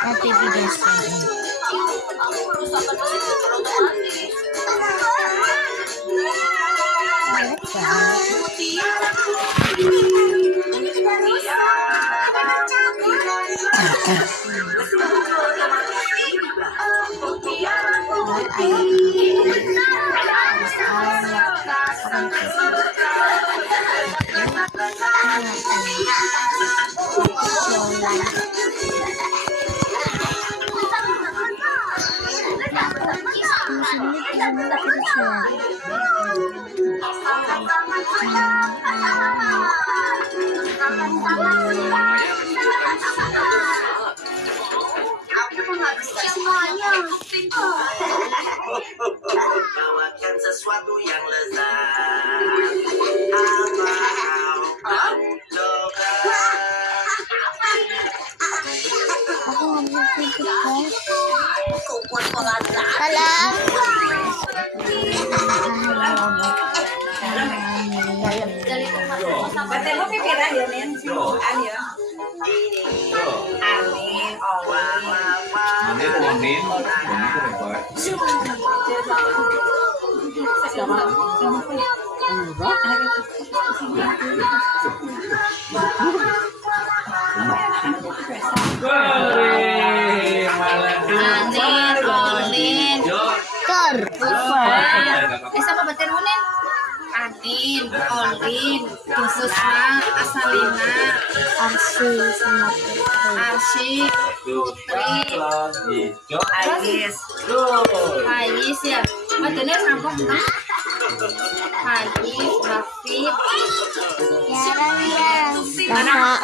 Nanti video bawakan sesuatu yang lezat. Apa mau coba? Salam. Batin mo pipira yun yan. Ano yun? Amin. Onin itu hebat. Anin, Olin, Tor, Sama batin mo nin? Anin, Olin, Khususna, Asalina, Arsi, sama Putri. Arsy, Putri, Agis, Hayis ya. Batinnya sampok kan? Hayis, Hafid, Lama.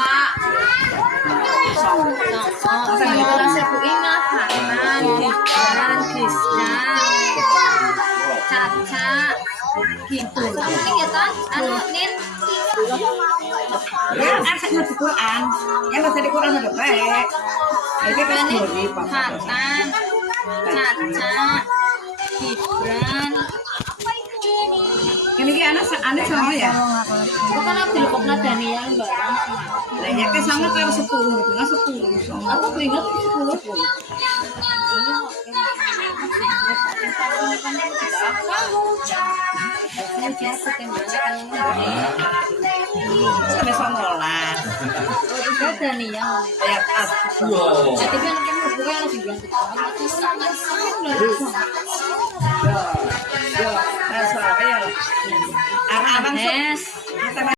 Sampai terus aku ingat Hanan, Gibran, Krisna, Caca, gitu. Kegiatan anu nin. Ya, asal di Quran. Yang baca di Quran udah baik. Ini kan Hanan, Caca, Gibran. Ini anak sama ya. Bukan aku dilupokna Daniel bareng. Lah ya ke sama karo 10 gitu, nggak 10. Aku keringet 10. Sampai songolan. Itu Daniel. Ya, Tapi kan bukan anak bilang Arah abang